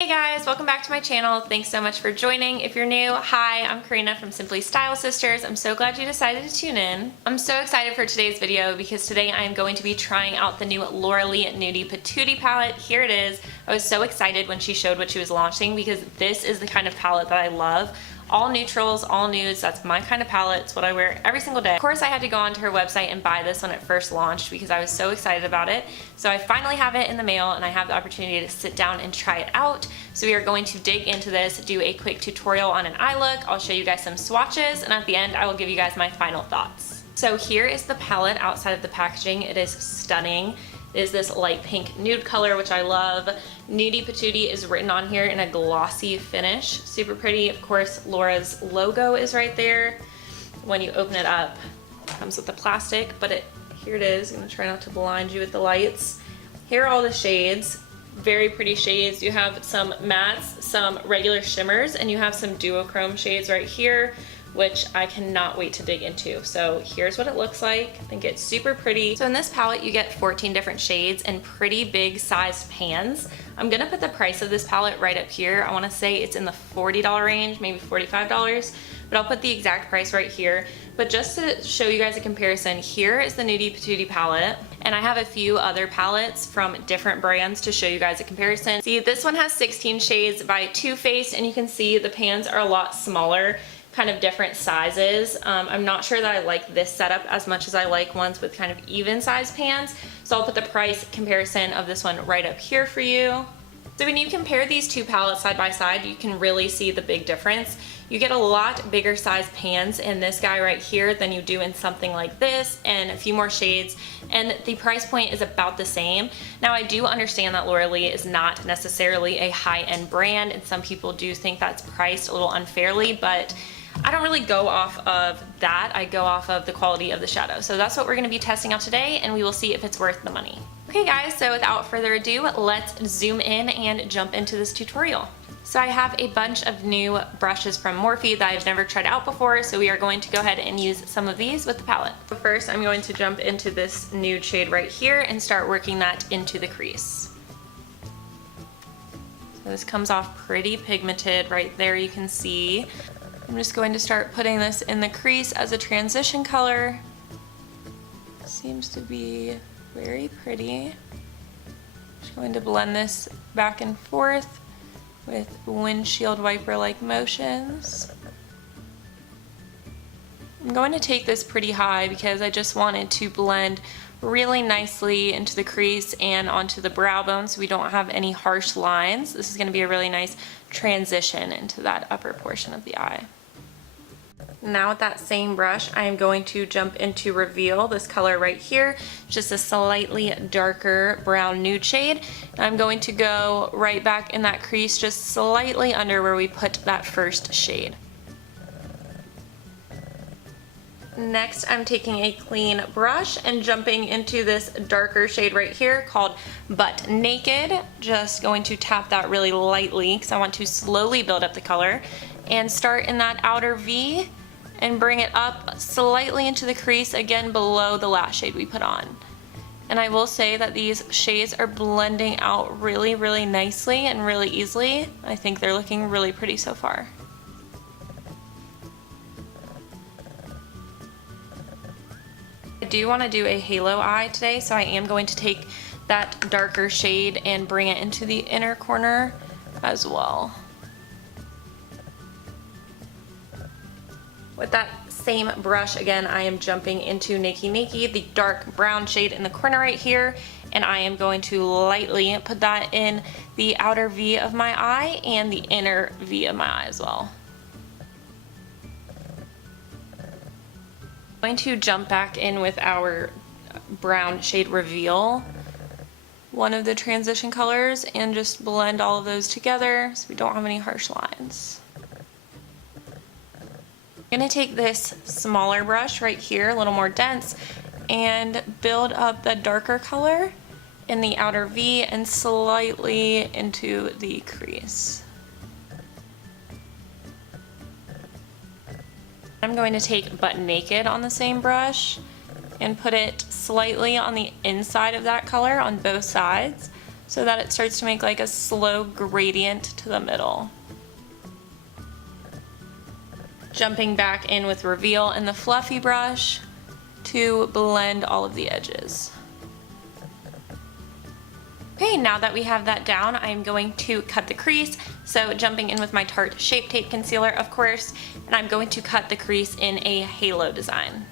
Hey guys, welcome back to my channel. Thanks so much for joining. If you're new, hi, I'm Karina from Simply Style Sisters. I'm so glad you decided to tune in. I'm so excited for today's video because today I am going to be trying out the new Laura Lee Nudie Patootie palette. Here it is. I was so excited when she showed what she was launching because this is the kind of palette that I love. All neutrals, all nudes, that's my kind of palette. It's what I wear every single day. Of course, I had to go onto her website and buy this when it first launched because I was so excited about it. So I finally have it in the mail and I have the opportunity to sit down and try it out. So we are going to dig into this, do a quick tutorial on an eye look. I'll show you guys some swatches, and at the end, I will give you guys my final thoughts. So here is the palette outside of the packaging. It is stunning. It is this light pink nude color, which I love. Nudie Patootie is written on here in a glossy finish. Super pretty. Of course, Laura's logo is right there. When you open it up, it comes with the plastic, but here it is. I'm gonna try not to blind you with the lights. Here are all the shades. Very pretty shades. You have some mattes, some regular shimmers, and you have some duochrome shades right here, which I cannot wait to dig into. So here's what it looks like. I think it's super pretty. So in this palette, you get 14 different shades and pretty big sized pans. I'm gonna put the price of this palette right up here. I wanna say it's in the $40 range, maybe $45, but I'll put the exact price right here. But just to show you guys a comparison, here is the Nudie Patootie palette, and I have a few other palettes from different brands to show you guys a comparison. See, this one has 16 shades by Too Faced, and you can see the pans are a lot smaller, kind of different sizes. I'm not sure that I like this setup as much as I like ones with kind of even size pans, so I'll put the price comparison of this one right up here for you. So when you compare these two palettes side by side, you can really see the big difference. You get a lot bigger size pans in this guy right here than you do in something like this, and a few more shades, and the price point is about the same. Now I do understand that Laura Lee is not necessarily a high-end brand, and some people do think that's priced a little unfairly, but I don't really go off of that. I go off of the quality of the shadow. So that's what we're gonna be testing out today, and we will see if it's worth the money. Okay guys, so without further ado, let's zoom in and jump into this tutorial. So I have a bunch of new brushes from Morphe that I've never tried out before, so we are going to go ahead and use some of these with the palette. So first, I'm going to jump into this nude shade right here and start working that into the crease. So this comes off pretty pigmented right there, you can see. I'm just going to start putting this in the crease as a transition color. Seems to be very pretty. Just going to blend this back and forth with windshield wiper-like motions. I'm going to take this pretty high because I just wanted to blend really nicely into the crease and onto the brow bone so we don't have any harsh lines. This is going to be a really nice transition into that upper portion of the eye. Now with that same brush, I am going to jump into Reveal, this color right here, just a slightly darker brown nude shade. And I'm going to go right back in that crease, just slightly under where we put that first shade. Next, I'm taking a clean brush and jumping into this darker shade right here called Butt Naked. Just going to tap that really lightly because I want to slowly build up the color and start in that outer V and bring it up slightly into the crease, again below the last shade we put on. And I will say that these shades are blending out really, really nicely and really easily. I think they're looking really pretty so far. I do want to do a halo eye today, so I am going to take that darker shade and bring it into the inner corner as well. With that same brush, again, I am jumping into Nakey Nakey, the dark brown shade in the corner right here, and I am going to lightly put that in the outer V of my eye and the inner V of my eye as well. I'm going to jump back in with our brown shade Reveal, one of the transition colors, and just blend all of those together so we don't have any harsh lines. I'm going to take this smaller brush right here, a little more dense, and build up the darker color in the outer V and slightly into the crease. I'm going to take Butt Naked on the same brush and put it slightly on the inside of that color on both sides. so that it starts to make like a slow gradient to the middle. Jumping back in with Reveal and the fluffy brush to blend all of the edges. Okay, now that we have that down, I'm going to cut the crease. So jumping in with my Tarte Shape Tape Concealer, of course, and I'm going to cut the crease in a halo design.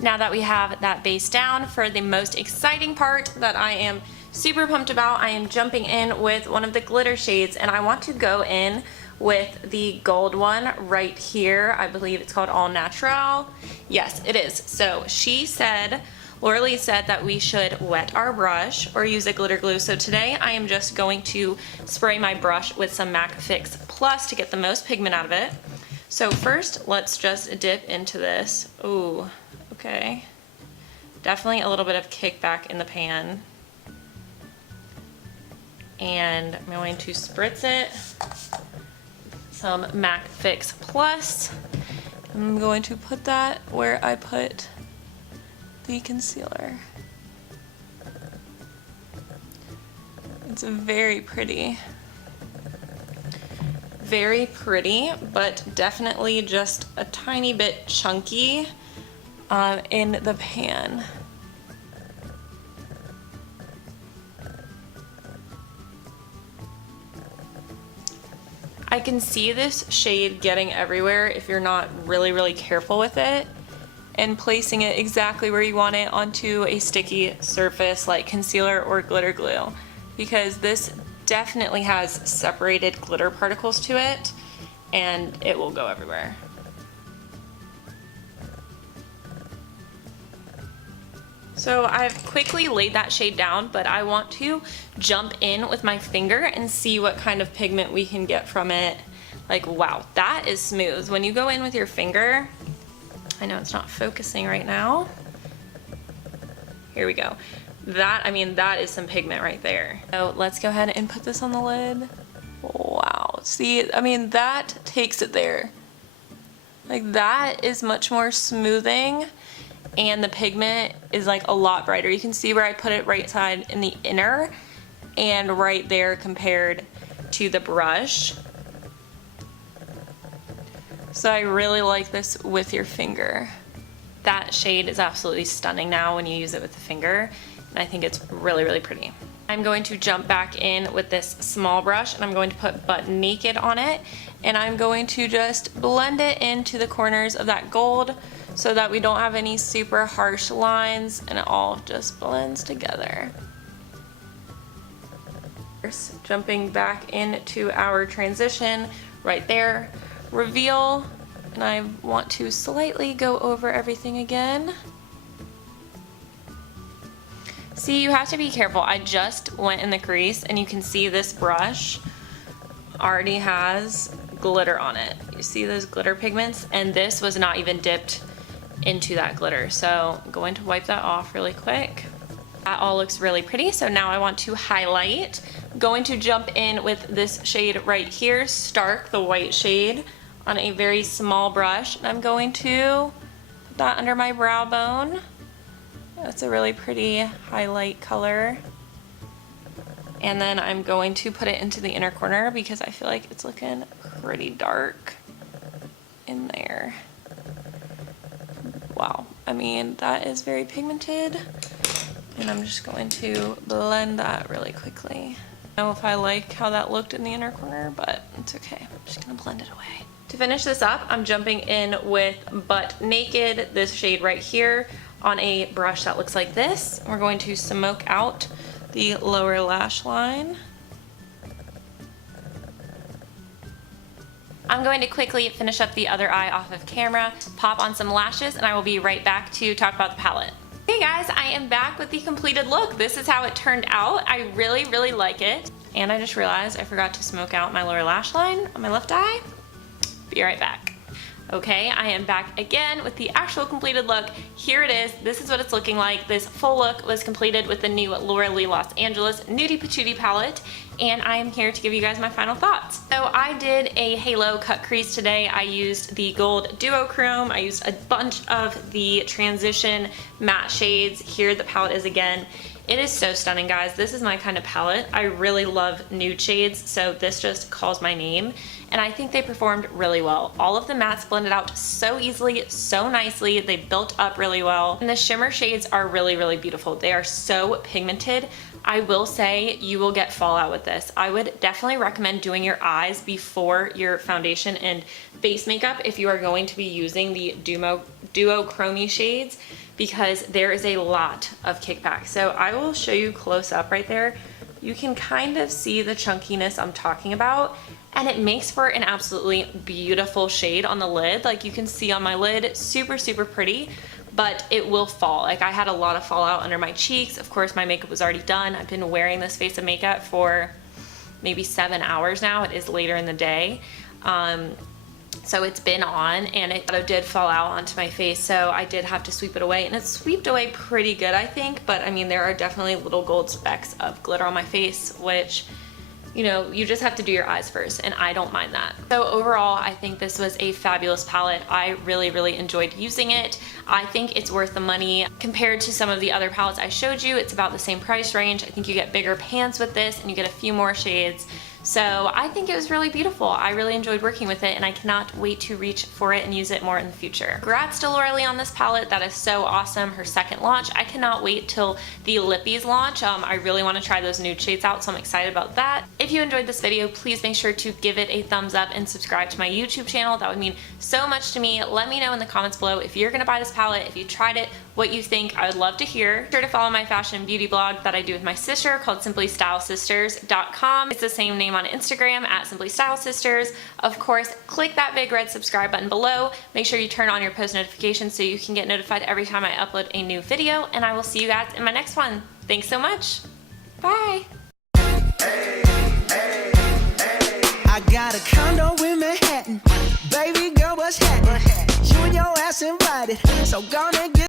Now that we have that base down, for the most exciting part that I am super pumped about, I am jumping in with one of the glitter shades, and I want to go in with the gold one right here. I believe it's called All Natural. Yes, it is. So Laura Lee said that we should wet our brush or use a glitter glue. So today I am just going to spray my brush with some MAC Fix Plus to get the most pigment out of it. So first, let's just dip into this. Ooh, okay. Definitely a little bit of kickback in the pan. And I'm going to spritz it. Some MAC Fix Plus. I'm going to put that where I put the concealer. It's very pretty. Very pretty, but definitely just a tiny bit chunky in the pan. I can see this shade getting everywhere if you're not really careful with it and placing it exactly where you want it onto a sticky surface like concealer or glitter glue, because this definitely has separated glitter particles to it and it will go everywhere. So I've quickly laid that shade down, but I want to jump in with my finger and see what kind of pigment we can get from it. Like, wow, that is smooth. When you go in with your finger, I know it's not focusing right now. Here we go. That is some pigment right there. So let's go ahead and put this on the lid. Wow, see, that takes it there. Like, that is much more smoothing. And the pigment is like a lot brighter. You can see where I put it right side in the inner and right there compared to the brush. So I really like this with your finger. That shade is absolutely stunning now when you use it with the finger, and I think it's really pretty. I'm going to jump back in with this small brush and I'm going to put Butt Naked on it, and I'm going to just blend it into the corners of that gold so that we don't have any super harsh lines and it all just blends together. Jumping back into our transition right there, Reveal, and I want to slightly go over everything again. See, you have to be careful. I just went in the crease and you can see this brush already has glitter on it. You see those glitter pigments? And this was not even dipped into that glitter. So I'm going to wipe that off really quick. That all looks really pretty. So now I want to highlight. I'm going to jump in with this shade right here, Stark, the white shade, on a very small brush. And I'm going to put that under my brow bone. That's a really pretty highlight color. And then I'm going to put it into the inner corner because I feel like it's looking pretty dark in there. Wow, that is very pigmented. And I'm just going to blend that really quickly. I don't know if I like how that looked in the inner corner, but it's okay. I'm just gonna blend it away. To finish this up, I'm jumping in with Butt Naked, this shade right here, on a brush that looks like this. We're going to smoke out the lower lash line. I'm going to quickly finish up the other eye off of camera, pop on some lashes, and I will be right back to talk about the palette. Hey guys, I am back with the completed look. This is how it turned out. I really like it. And I just realized I forgot to smoke out my lower lash line on my left eye. Be right back. Okay, I am back again with the actual completed look. Here it is. This is what it's looking like. This full look was completed with the new Laura Lee Los Angeles Nudie Patootie palette, and I am here to give you guys my final thoughts. So I did a halo cut crease today. I used the gold duochrome. I used a bunch of the transition matte shades. Here the palette is again. It is so stunning, guys. This is my kind of palette. I really love nude shades, so this just calls my name. And I think they performed really well. All of the mattes blended out so easily, so nicely. They built up really well. And the shimmer shades are really, really beautiful. They are so pigmented. I will say you will get fallout with this. I would definitely recommend doing your eyes before your foundation and face makeup if you are going to be using the duochrome shades, because there is a lot of kickback. So I will show you close up right there. You can kind of see the chunkiness I'm talking about, and it makes for an absolutely beautiful shade on the lid. Like you can see on my lid, super, super pretty, but it will fall. Like I had a lot of fallout under my cheeks. Of course, my makeup was already done. I've been wearing this face of makeup for maybe 7 hours now. It is later in the day. So it's been on, and it did fall out onto my face, so I did have to sweep it away, and it swept away pretty good, I think. But I mean, there are definitely little gold specks of glitter on my face, which, you know, you just have to do your eyes first, and I don't mind that. So overall, I think this was a fabulous palette. I really, really enjoyed using it. I think it's worth the money. Compared to some of the other palettes I showed you, it's about the same price range. I think you get bigger pans with this, and you get a few more shades. So I think it was really beautiful. I really enjoyed working with it, and I cannot wait to reach for it and use it more in the future. Congrats to Laura Lee on this palette. That is so awesome. Her second launch. I cannot wait till the Lippies launch. I really want to try those nude shades out, so I'm excited about that. If you enjoyed this video, please make sure to give it a thumbs up and subscribe to my YouTube channel. That would mean so much to me. Let me know in the comments below if you're going to buy this palette, if you tried it, what you think. I would love to hear. Be sure to follow my fashion and beauty blog that I do with my sister called simplystylesisters.com. It's the same name on Instagram at simplystylesisters. Of course, click that big red subscribe button below. Make sure you turn on your post notifications so you can get notified every time I upload a new video, and I will see you guys in my next one. Thanks so much. Bye. I got a condo in Manhattan. Baby girl, what's happening? You and your ass invited, so gonna get